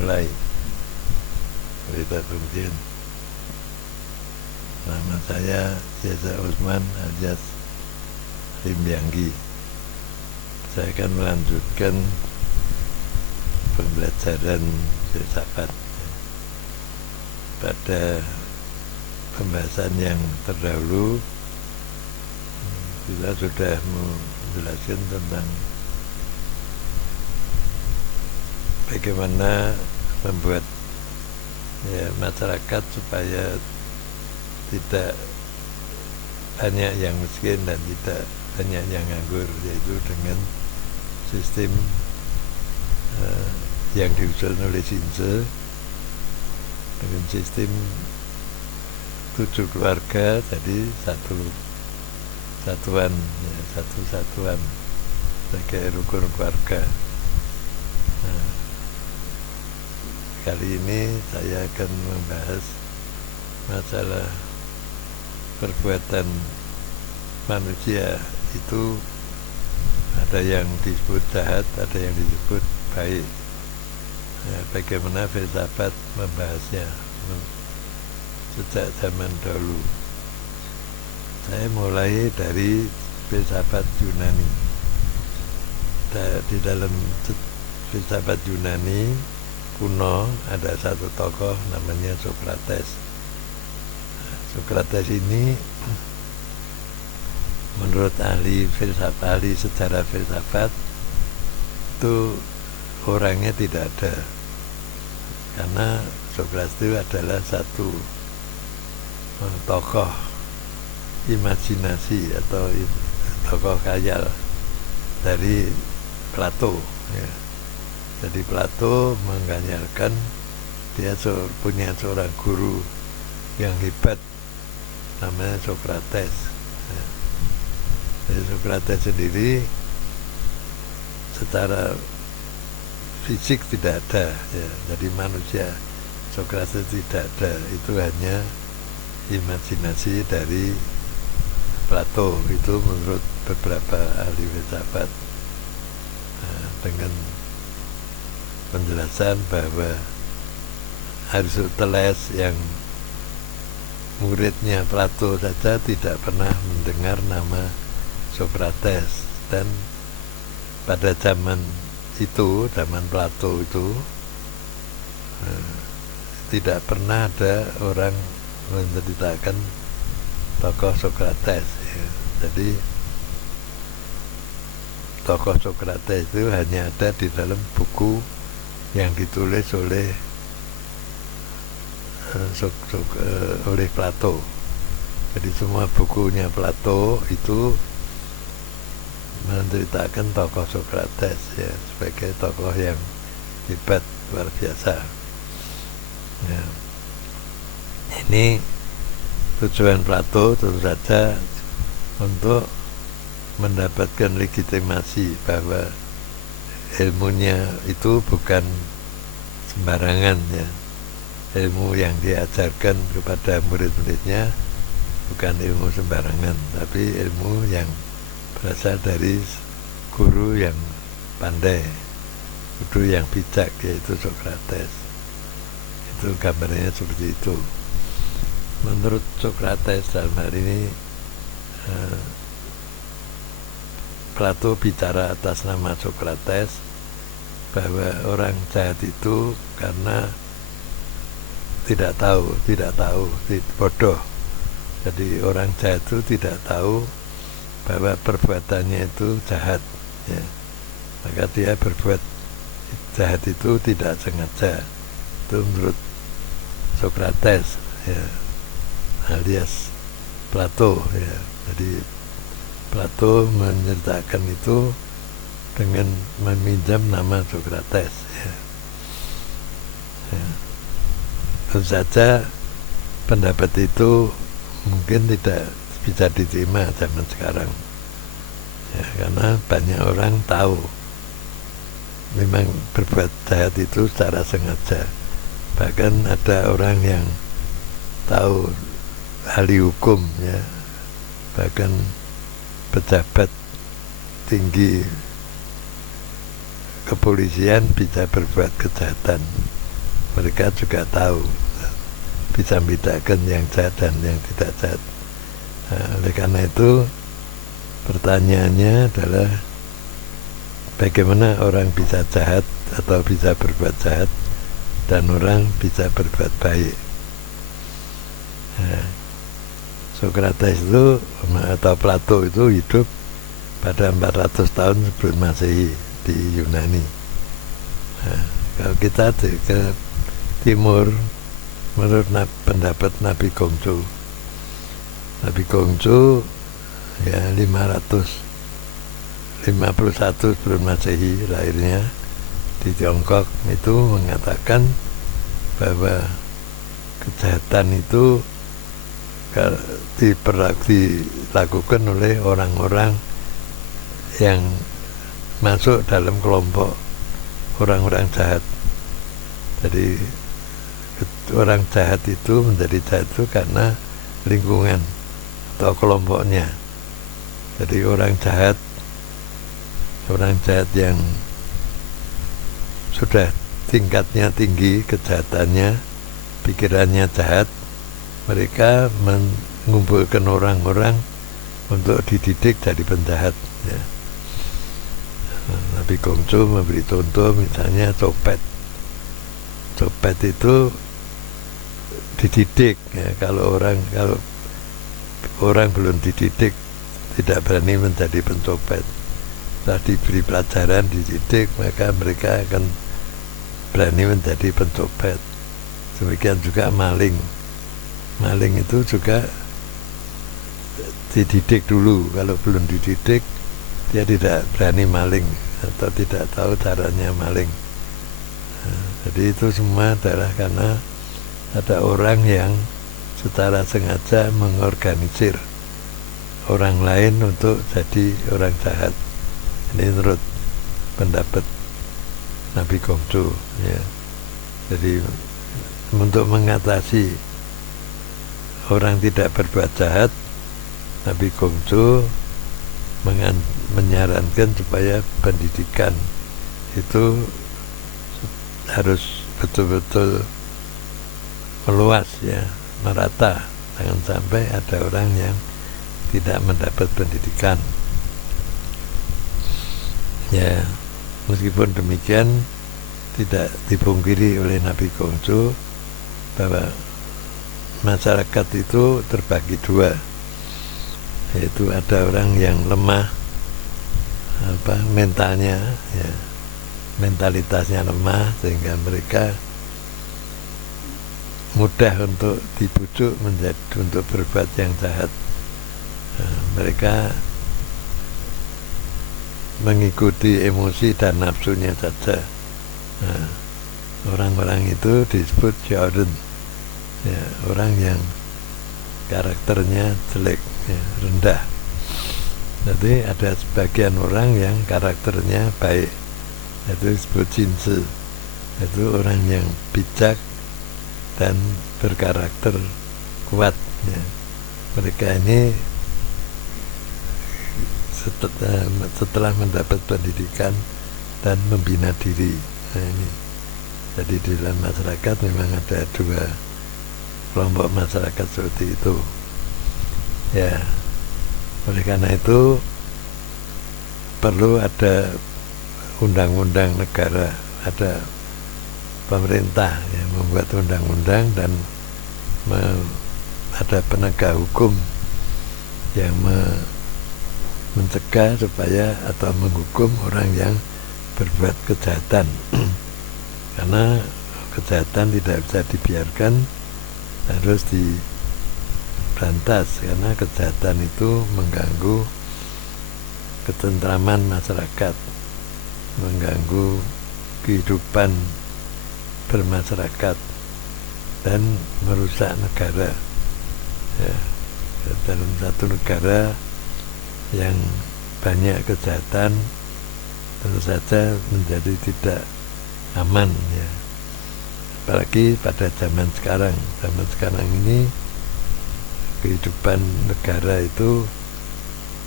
mulai cerita kemudian. Nama saya Yeza Usman alias Limyanggi. Saya akan melanjutkan pembelajaran filsafat. Pada pembahasan yang terdahulu kita sudah menjelaskan tentang bagaimana membuat masyarakat supaya tidak banyak yang miskin dan tidak banyak yang nganggur, yaitu dengan sistem yang diusul oleh Sinse, dengan sistem 7 keluarga, jadi satu satuan sebagai rukun keluarga. Kali ini saya akan membahas masalah perbuatan manusia itu ada yang disebut jahat, ada yang disebut baik. Bagaimana filsafat membahasnya sejak zaman dahulu. Saya mulai dari filsafat Yunani. Di dalam filsafat Yunani kuno ada satu tokoh namanya Sokrates. Sokrates ini menurut ahli sejarah filsafat itu orangnya tidak ada, karena Sokrates itu adalah satu tokoh imajinasi atau tokoh khayal dari Plato, ya. Jadi Plato mengganyalkan dia punya seorang guru yang hebat namanya Sokrates. Jadi Sokrates sendiri secara fisik tidak ada, ya. Jadi manusia Sokrates tidak ada, itu hanya imajinasi dari Plato, itu menurut beberapa ahli filsafat, dengan penjelasan bahwa Aristoteles yang muridnya Plato saja tidak pernah mendengar nama Sokrates, dan pada zaman itu, zaman Plato itu tidak pernah ada orang menceritakan tokoh Sokrates, ya. Jadi tokoh Sokrates itu hanya ada di dalam buku yang ditulis oleh Plato. Jadi semua bukunya Plato itu menceritakan tokoh Sokrates, ya, sebagai tokoh yang hebat, luar biasa, ya. Ini tujuan Plato tentu saja untuk mendapatkan legitimasi bahwa ilmunya itu bukan sembarangan, ya. Ilmu yang diajarkan kepada murid-muridnya bukan ilmu sembarangan, tapi ilmu yang berasal dari guru yang pandai, guru yang bijak, yaitu Sokrates. Itu gambarnya seperti itu. Menurut Sokrates dalam hal ini, Plato bicara atas nama Sokrates bahwa orang jahat itu karena tidak tahu, bodoh. Jadi orang jahat itu tidak tahu bahwa perbuatannya itu jahat, ya. Maka dia berbuat jahat itu tidak sengaja. Itu menurut Sokrates, ya, alias Plato, ya. Jadi Plato menceritakan itu dengan meminjam nama Sokrates, ya. Ya. Tentu saja pendapat itu mungkin tidak bisa diterima zaman sekarang, ya, karena banyak orang tahu memang berbuat jahat itu secara sengaja. Bahkan ada orang yang tahu, ahli hukum, ya, bahkan pejabat tinggi kepolisian bisa berbuat kejahatan, mereka juga tahu, bisa membedakan yang jahat dan yang tidak jahat. Oleh karena itu pertanyaannya adalah bagaimana orang bisa jahat atau bisa berbuat jahat dan orang bisa berbuat baik. Sokrates itu atau Plato itu hidup pada 400 tahun sebelum Masehi di Yunani. Kalau kita ke timur, menurut pendapat Nabi Gongcu ya 551 sebelum Masehi lahirnya di Tiongkok, itu mengatakan bahwa kejahatan itu dilakukan oleh orang-orang yang masuk dalam kelompok orang-orang jahat. Jadi orang jahat itu menjadi jahat itu karena lingkungan atau kelompoknya. Jadi orang jahat yang sudah tingkatnya tinggi kejahatannya, pikirannya jahat, mereka mengumpulkan orang-orang untuk dididik jadi penjahat, ya. Nabi Gongcu memberi contoh misalnya copet itu dididik, ya. Kalau orang belum dididik tidak berani menjadi pencopet. Setelah diberi pelajaran, dididik, maka mereka akan berani menjadi pencopet. Demikian juga maling itu juga dididik dulu. Kalau belum dididik, dia tidak berani maling atau tidak tahu caranya maling. Jadi itu semua adalah karena ada orang yang secara sengaja mengorganisir orang lain untuk jadi orang jahat. Ini menurut pendapat Nabi Gongcu, ya. Jadi untuk mengatasi orang tidak berbuat jahat, Nabi Gongcu menyarankan supaya pendidikan itu harus betul-betul meluas, ya, merata. Jangan sampai ada orang yang tidak mendapat pendidikan. Ya, meskipun demikian tidak dipungkiri oleh Nabi Gongcu bahwa masyarakat itu terbagi dua, yaitu ada orang yang lemah mentalnya, ya, mentalitasnya lemah sehingga mereka mudah untuk dibujuk untuk berbuat yang jahat. Mereka mengikuti emosi dan nafsunya saja. Orang-orang itu disebut Shaoren, ya, orang yang karakternya jelek, ya, rendah. Jadi ada sebagian orang yang karakternya baik, itu disebut Jinzi, itu orang yang bijak dan berkarakter kuat, ya. Mereka ini setelah mendapat pendidikan dan membina diri. Nah, ini jadi di dalam masyarakat memang ada dua kelompok masyarakat seperti itu, ya. Oleh karena itu perlu ada undang-undang negara, ada pemerintah yang membuat undang-undang dan ada penegak hukum yang mencegah supaya atau menghukum orang yang berbuat kejahatan. Karena kejahatan tidak bisa dibiarkan, harus diberantas, karena kejahatan itu mengganggu ketentraman masyarakat, mengganggu kehidupan bermasyarakat dan merusak negara, ya. Dalam satu negara yang banyak kejahatan tentu saja menjadi tidak aman, ya. Apalagi pada zaman sekarang ini kehidupan negara itu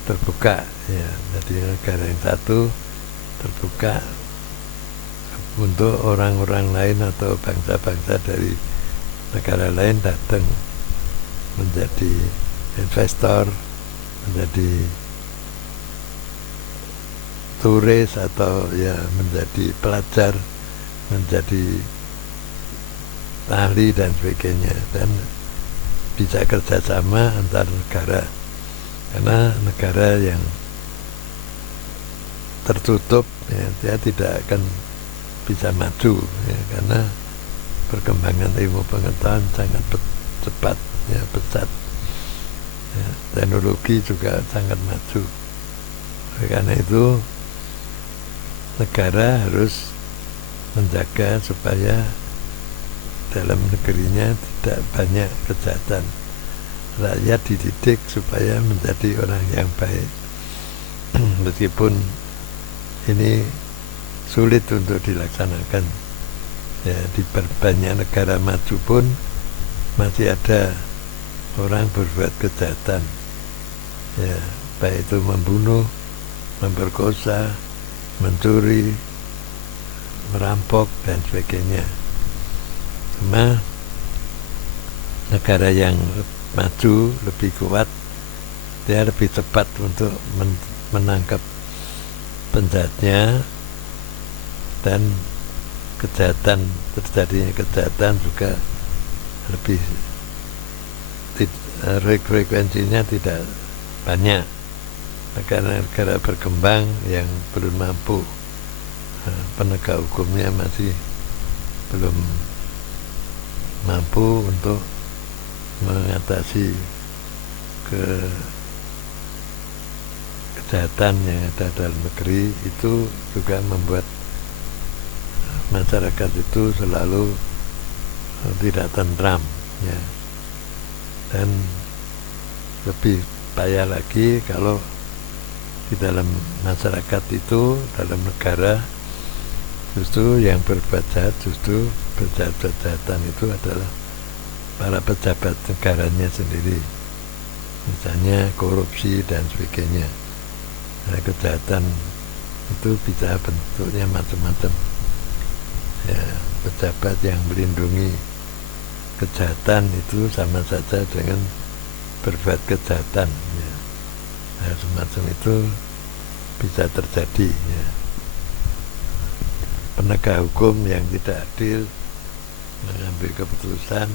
terbuka, ya. Jadi negara yang satu terbuka untuk orang-orang lain atau bangsa-bangsa dari negara lain datang menjadi investor, menjadi turis atau ya menjadi pelajar, menjadi ahli dan sebagainya, dan bisa kerjasama antar negara. Karena negara yang tertutup ya, dia tidak akan bisa maju ya, karena perkembangan ilmu pengetahuan sangat cepat ya, pesat ya, teknologi juga sangat maju. Karena itu negara harus menjaga supaya dalam negerinya tidak banyak kejahatan. Rakyat dididik supaya menjadi orang yang baik. Meskipun ini sulit untuk dilaksanakan ya, di banyak negara maju pun masih ada orang berbuat kejahatan ya, baik itu membunuh, memperkosa, mencuri, merampok dan sebagainya. Cuma negara yang maju lebih kuat, dia lebih cepat untuk menangkap penjahatnya, dan terjadinya kejahatan juga lebih frekuensinya tidak banyak. Negara-negara berkembang yang belum mampu, penegak hukumnya masih belum mampu untuk mengatasi kejahatan yang ada dalam negeri, itu juga membuat masyarakat itu selalu tidak tentram ya. Dan lebih payah lagi kalau di dalam masyarakat itu, dalam negara, justru yang berbuat jahat, justru kejahatan itu adalah para pejabat negaranya sendiri, misalnya korupsi dan sebagainya. Nah, kejahatan itu bisa bentuknya macam-macam ya. Pejabat yang melindungi kejahatan itu sama saja dengan berbuat kejahatan ya. Nah, semacam itu bisa terjadi ya. Penegak hukum yang tidak adil mengambil keputusan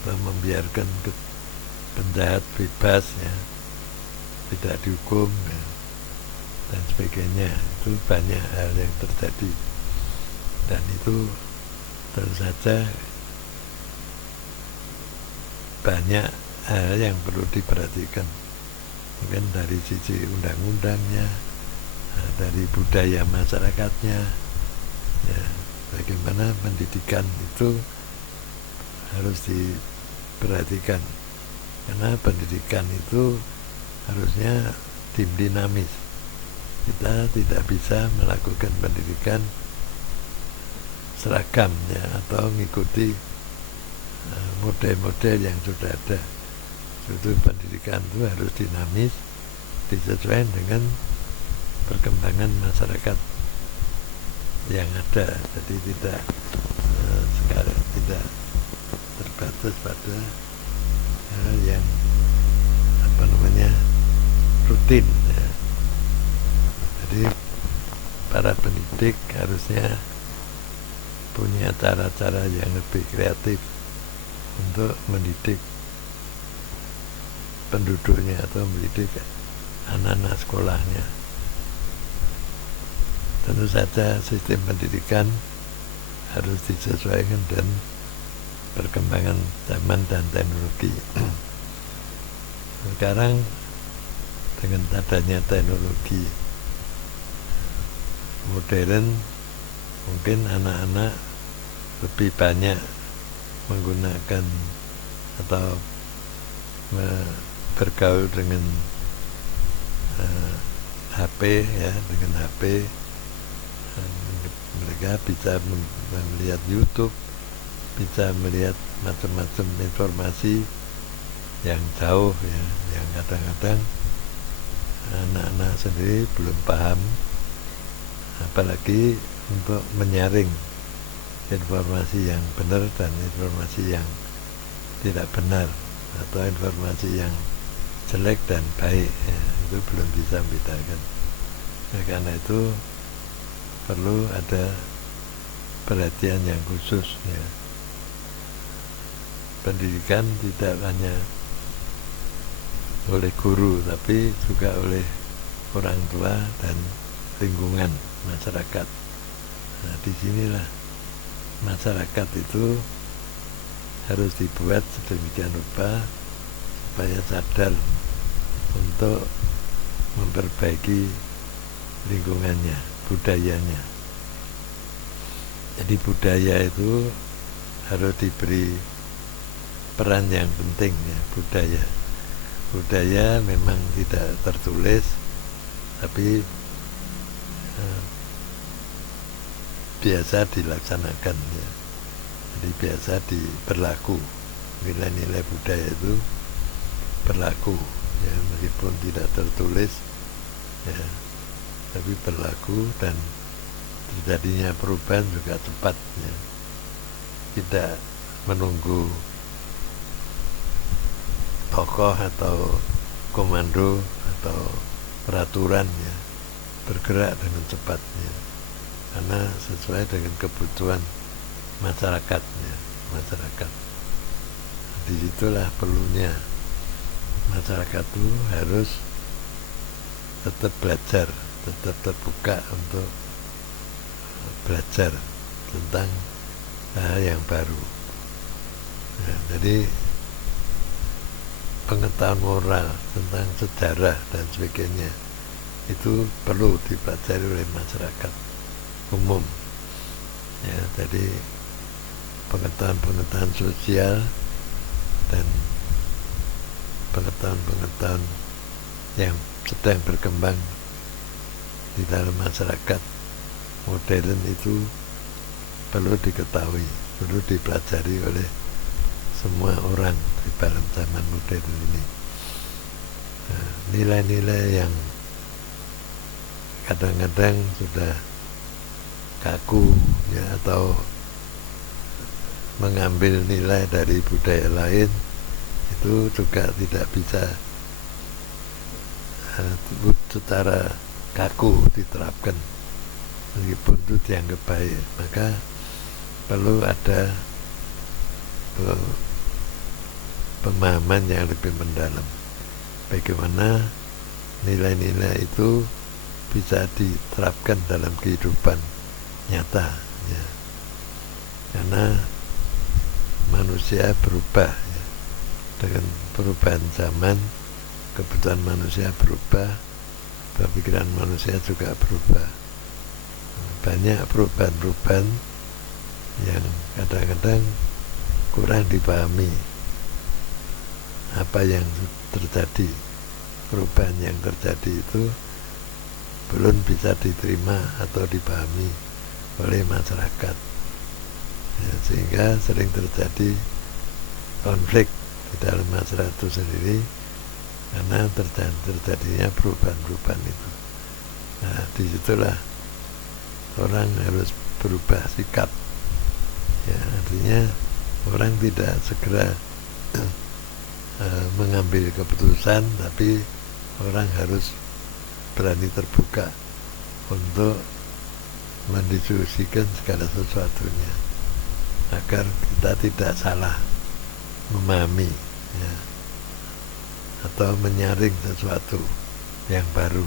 atau membiarkan penjahat bebas ya, tidak dihukum ya, dan sebagainya. Itu banyak hal yang terjadi, dan itu tentu saja banyak hal yang perlu diperhatikan, mungkin dari sisi undang-undangnya, dari budaya masyarakatnya ya, bagaimana pendidikan itu harus diperhatikan, karena pendidikan itu harusnya dinamis. Kita tidak bisa melakukan pendidikan seragam ya, atau mengikuti model-model yang sudah ada. Itu pendidikan itu harus dinamis, disesuaikan dengan perkembangan masyarakat yang ada. Jadi tidak sekarang tidak terbatas pada hal yang rutin ya. Jadi para pendidik harusnya punya cara-cara yang lebih kreatif untuk mendidik penduduknya atau mendidik anak-anak sekolahnya. Tentu saja sistem pendidikan harus disesuaikan dengan perkembangan zaman dan teknologi. Sekarang dengan adanya teknologi modern, mungkin anak-anak lebih banyak menggunakan atau bergaul dengan HP ya, dengan HP mereka bisa melihat YouTube, bisa melihat macam-macam informasi yang jauh ya, yang kadang-kadang anak-anak sendiri belum paham, apalagi untuk menyaring informasi yang benar dan informasi yang tidak benar, atau informasi yang jelek dan baik, ya, itu belum bisa membedakan. Nah, karena itu perlu ada perhatian yang khusus, ya. Pendidikan tidak hanya oleh guru, tapi juga oleh orang tua dan lingkungan masyarakat. Nah, disinilah masyarakat itu harus dibuat sedemikian rupa supaya sadar untuk memperbaiki lingkungannya, budayanya. Jadi budaya itu harus diberi peran yang penting, ya, budaya. Budaya memang tidak tertulis, tapi biasa dilaksanakan, ya. Jadi biasa berlaku. Nilai-nilai budaya itu berlaku, ya, meskipun tidak tertulis, ya, tapi berlaku, dan terjadinya perubahan juga cepat, ya. Tidak menunggu tokoh atau komando atau peraturan, ya, bergerak dengan cepatnya, karena sesuai dengan kebutuhan masyarakatnya, masyarakat. Disitulah perlunya masyarakat itu harus tetap belajar, tetap terbuka untuk belajar tentang hal yang baru, ya. Jadi pengetahuan moral tentang sejarah dan sebagainya itu perlu dipelajari oleh masyarakat umum, ya. Jadi pengetahuan sosial dan pengetahuan yang sedang berkembang di dalam masyarakat modern itu perlu diketahui, perlu dipelajari oleh semua orang di dalam zaman modern ini. Nah, nilai-nilai yang kadang-kadang sudah kaku, ya, atau mengambil nilai dari budaya lain, itu juga tidak bisa secara kaku diterapkan, meskipun itu dianggap baik. Maka perlu ada pemahaman yang lebih mendalam bagaimana nilai-nilai itu bisa diterapkan dalam kehidupan nyata, ya. Karena manusia berubah, ya. Dengan perubahan zaman, kebutuhan manusia berubah, pikiran manusia juga berubah. Banyak perubahan-perubahan yang kadang-kadang kurang dipahami apa yang terjadi. Perubahan yang terjadi itu belum bisa diterima atau dipahami oleh masyarakat, ya, sehingga sering terjadi konflik di dalam masyarakat itu sendiri karena terjadinya perubahan-perubahan itu. Nah, disitulah orang harus berubah sikap, ya, artinya orang tidak segera mengambil keputusan, tapi orang harus berani terbuka untuk mendiskusikan segala sesuatunya agar kita tidak salah memahami, ya, atau menyaring sesuatu yang baru,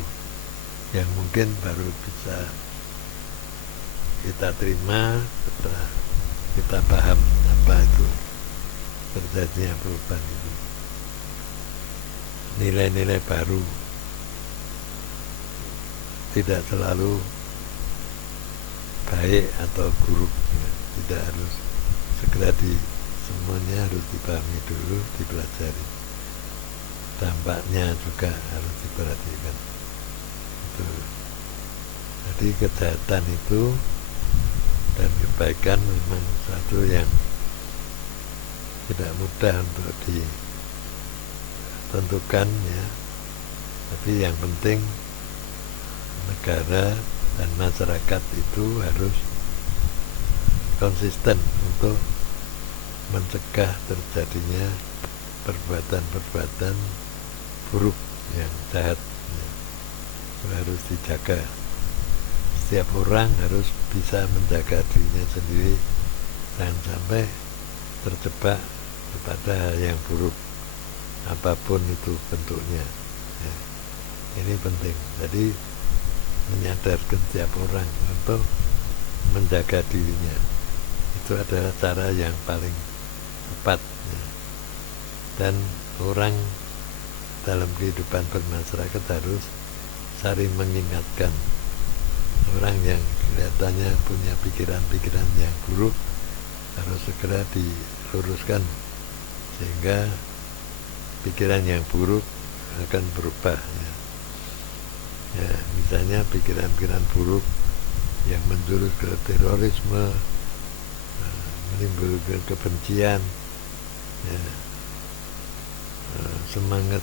yang mungkin baru bisa kita terima setelah kita paham apa itu terjadinya perubahan itu. Nilai-nilai baru tidak selalu baik atau buruk, ya. Tidak harus segera semuanya harus dipahami dulu, dipelajari. Dampaknya juga harus diperhatikan. Itu. Jadi kejahatan itu dan kebaikan memang satu yang tidak mudah untuk ditentukan, ya. Tapi yang penting negara dan masyarakat itu harus konsisten untuk mencegah terjadinya perbuatan-perbuatan buruk yang jahat, ya. Itu harus dijaga. Setiap orang harus bisa menjaga dirinya sendiri, jangan sampai terjebak kepada hal yang buruk apapun itu bentuknya, ya. Ini penting. Jadi menyadarkan setiap orang untuk menjaga dirinya, itu adalah cara yang paling tepat, ya. Dan orang dalam kehidupan bermasyarakat harus saling mengingatkan. Orang yang kelihatannya punya pikiran-pikiran yang buruk harus segera diluruskan, sehingga pikiran yang buruk akan berubah, ya. Ya, misalnya pikiran-pikiran buruk yang menjurus ke terorisme, menimbulkan kebencian, ya, semangat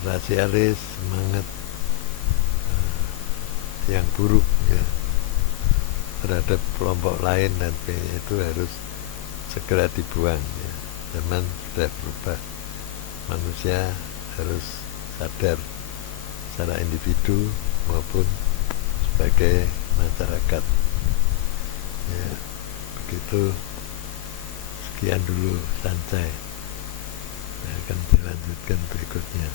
rasialis, semangat yang buruk, ya, terhadap kelompok lain dan itu harus segera dibuang, ya. Zaman sudah berubah, manusia harus sadar secara individu maupun sebagai masyarakat, ya. Begitu, sekian dulu Sancai, akan dilanjutkan berikutnya.